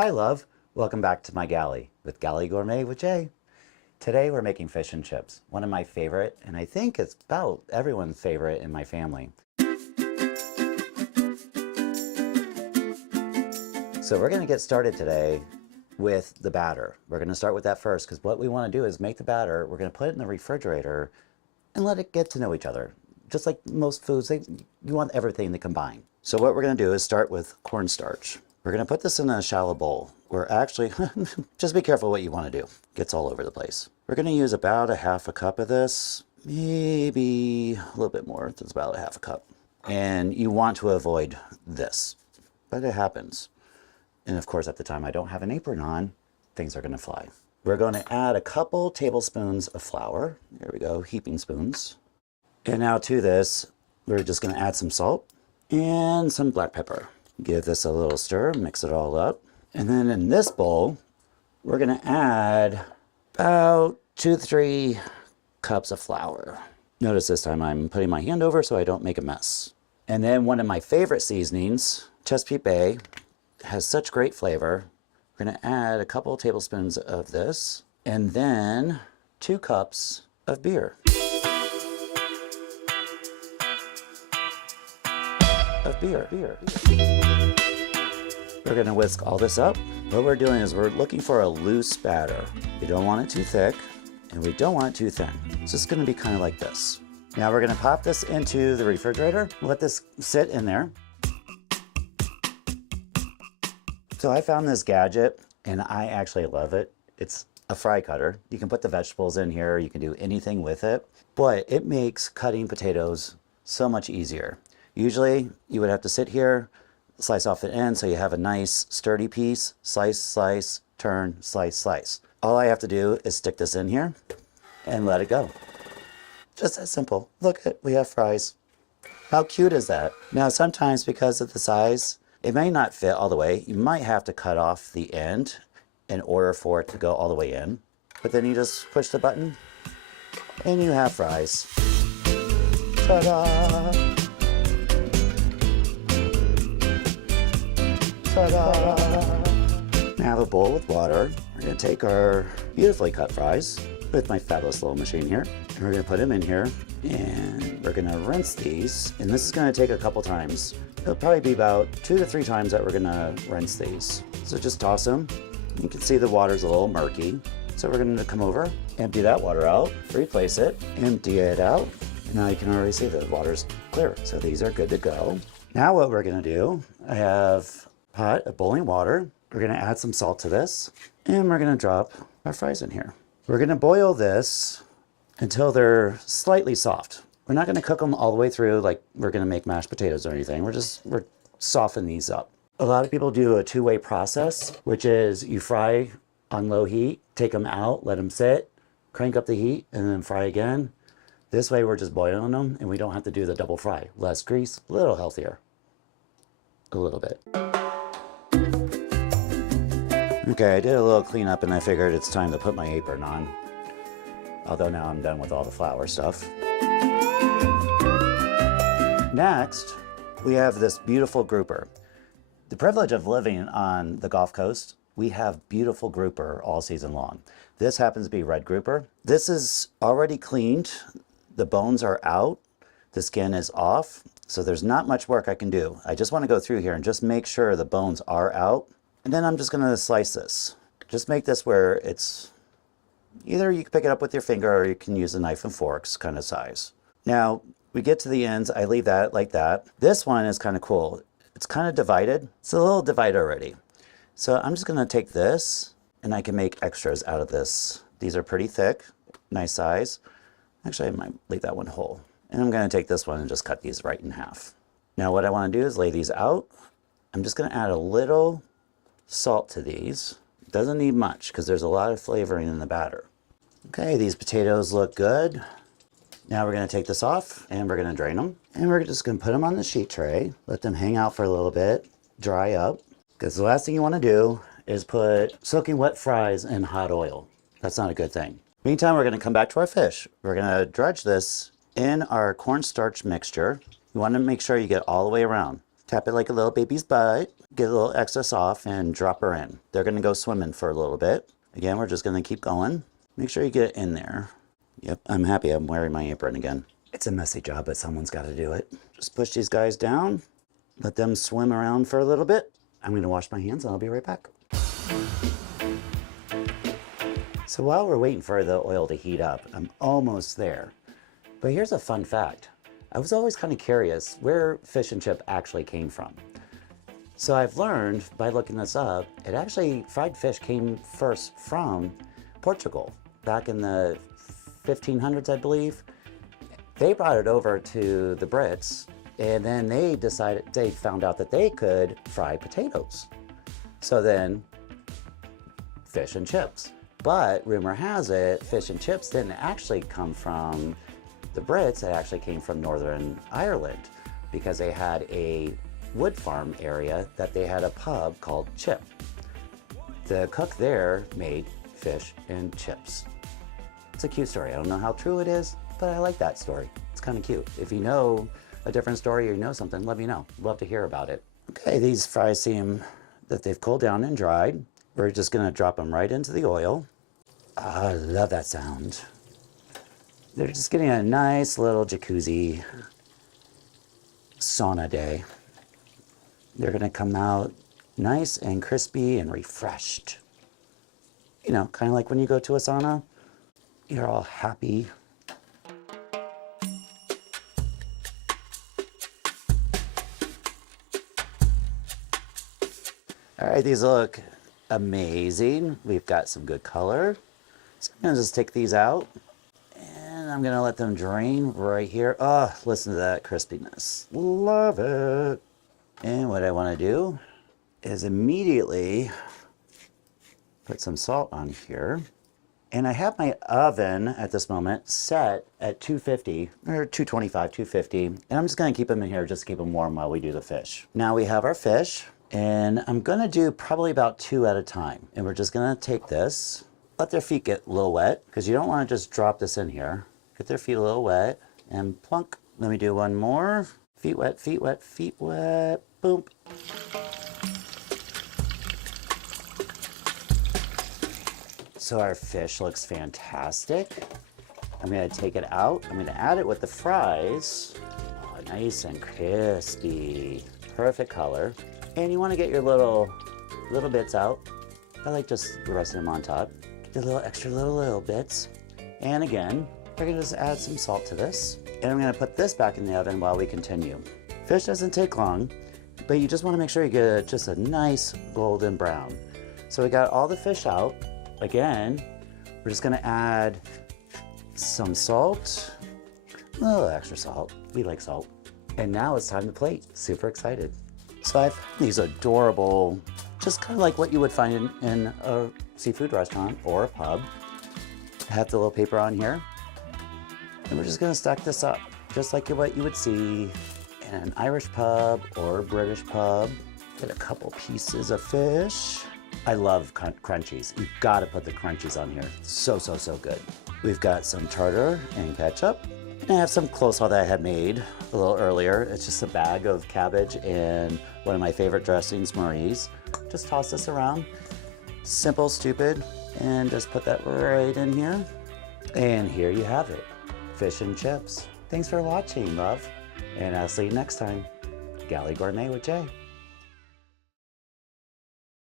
Hi love, welcome back to my galley with Galley Gourmet with Jay. Today we're making fish and chips, one of my favorite, and I think it's about everyone's favorite in my family. So we're going to get started today with the batter. We're going to start with that first because what we want to do is make the batter. We're going to put it in the refrigerator and let it get to know each other. Just like most foods, you want everything to combine. So what we're going to do is start with cornstarch. We're going to put this in a shallow bowl. We're actually, just be careful what you want to do. It gets all over the place. We're going to use about a half a cup of this, maybe a little bit more. It's about a half a cup. And you want to avoid this, but it happens. And of course, at the time I don't have an apron on, things are going to fly. We're going to add a couple tablespoons of flour. There we go, heaping spoons. And now to this, we're just going to add some salt and some black pepper. Give this a little stir, mix it all up. And then in this bowl, we're going to add about 2 to 3 cups of flour. Notice this time I'm putting my hand over so I don't make a mess. And then one of my favorite seasonings, Chesapeake Bay, has such great flavor. We're going to add a couple tablespoons of this and then 2 cups of beer. We're going to whisk all this up. What we're doing is we're looking for a loose batter. We don't want it too thick and we don't want it too thin. It's just going to be kind of like this. Now we're going to pop this into the refrigerator, let this sit in there. So I found this gadget and I actually love it. It's a fry cutter. You can put the vegetables in here, you can do anything with it, but it makes cutting potatoes so much easier. Usually you would have to sit here, slice off the end so you have a nice sturdy piece, slice, slice, turn, slice, slice. All I have to do is stick this in here and let it go. Just that simple. Look, we have fries. How cute is that? Now sometimes because of the size, it may not fit all the way. You might have to cut off the end in order for it to go all the way in. But then you just push the button and you have fries. Ta-da! I have a bowl with water. We're going to take our beautifully cut fries with my fabulous little machine here. And we're going to put them in here and we're going to rinse these. And this is going to take a couple times. It'll probably be about 2 to 3 times that we're going to rinse these. So just toss them. You can see the water's a little murky. So we're going to come over, empty that water out, replace it, empty it out. And now you can already see the water's clear. So these are good to go. Now what we're going to do, I have pot of boiling water. We're going to add some salt to this and we're going to drop our fries in here. We're going to boil this until they're slightly soft. We're not going to cook them all the way through like we're going to make mashed potatoes or anything. We're softening these up. A lot of people do a two-way process, which is you fry on low heat, take them out, let them sit, crank up the heat and then fry again. This way we're just boiling them and we don't have to do the double fry. Less grease, a little healthier. A little bit. Okay, I did a little cleanup and I figured it's time to put my apron on. Although now I'm done with all the flour stuff. Next, we have this beautiful grouper. The privilege of living on the Gulf Coast, we have beautiful grouper all season long. This happens to be red grouper. This is already cleaned. The bones are out. The skin is off. So there's not much work I can do. I just want to go through here and just make sure the bones are out. And then I'm just going to slice this. Just make this where it's either you can pick it up with your finger or you can use a knife and forks kind of size. Now we get to the ends. I leave that like that. This one is kind of cool. It's kind of divided. It's a little divided already. So I'm just going to take this and I can make extras out of this. These are pretty thick, nice size. Actually, I might leave that one whole. And I'm going to take this one and just cut these right in half. Now what I want to do is lay these out. I'm just going to add a little salt to these. Doesn't need much because there's a lot of flavoring in the batter. Okay, these potatoes look good. Now we're going to take this off and we're going to drain them. And we're just going to put them on the sheet tray, let them hang out for a little bit, dry up. Because the last thing you want to do is put soaking wet fries in hot oil. That's not a good thing. Meantime, we're going to come back to our fish. We're going to dredge this in our cornstarch mixture. You want to make sure you get all the way around. Tap it like a little baby's butt. get a little excess off and drop her in. They're gonna go swimming for a little bit. Again, we're just gonna keep going. Make sure you get it in there. Yep, I'm happy I'm wearing my apron again. It's a messy job, but someone's gotta do it. Just push these guys down, let them swim around for a little bit. I'm gonna wash my hands and I'll be right back. So while we're waiting for the oil to heat up, I'm almost there. But here's a fun fact. I was always kind of curious where fish and chip actually came from. So I've learned by looking this up, fried fish came first from Portugal back in the 1500s, I believe. They brought it over to the Brits, and then they found out that they could fry potatoes. So then, fish and chips. But rumor has it, fish and chips didn't actually come from the Brits, it actually came from Northern Ireland because they had a wood farm area that they had a pub called Chip. The cook there made fish and chips. It's a cute story. I don't know how true it is, but I like that story. It's kind of cute. If you know a different story or you know something, let me know. Love to hear about it. Okay, these fries seem that they've cooled down and dried. We're just gonna drop them right into the oil. I love that sound. They're just getting a nice little jacuzzi sauna day. They're gonna come out nice and crispy and refreshed. You know, kind of like when you go to a sauna, you're all happy. All right, these look amazing. We've got some good color. So I'm gonna just take these out and I'm gonna let them drain right here. Oh, listen to that crispiness. Love it. And what I wanna do is immediately put some salt on here. And I have my oven at this moment set at 250 or 225, 250. And I'm just gonna keep them in here just to keep them warm while we do the fish. Now we have our fish. And I'm gonna do probably about 2 at a time. And we're just gonna take this, let their feet get a little wet, because you don't wanna just drop this in here. Get their feet a little wet, and plunk. Let me do one more. Feet wet, feet wet, feet wet, boom. So our fish looks fantastic. I'm gonna take it out. I'm gonna add it with the fries. Oh, nice and crispy. Perfect color. And you want to get your little bits out. I like just resting them on top. Get the little extra little bits. And again, we're gonna just add some salt to this. And I'm gonna put this back in the oven while we continue. Fish doesn't take long, but you just wanna make sure you get just a nice golden brown. So we got all the fish out. Again, we're just gonna add some salt, a little extra salt. We like salt. And now it's time to plate. Super excited. So I have these adorable, just kind of like what you would find in a seafood restaurant or a pub. I have the little paper on here. And we're just gonna stack this up, just like what you would see in an Irish pub or a British pub. Get a couple pieces of fish. I love crunchies. You've gotta put the crunchies on here. So, so, so good. We've got some tartar and ketchup. And I have some coleslaw that I had made a little earlier. It's just a bag of cabbage and one of my favorite dressings, Marie's. Just toss this around. Simple, stupid, and just put that right in here. And here you have it, fish and chips. Thanks for watching, love. And I'll see you next time. Galley Gourmet with Jay.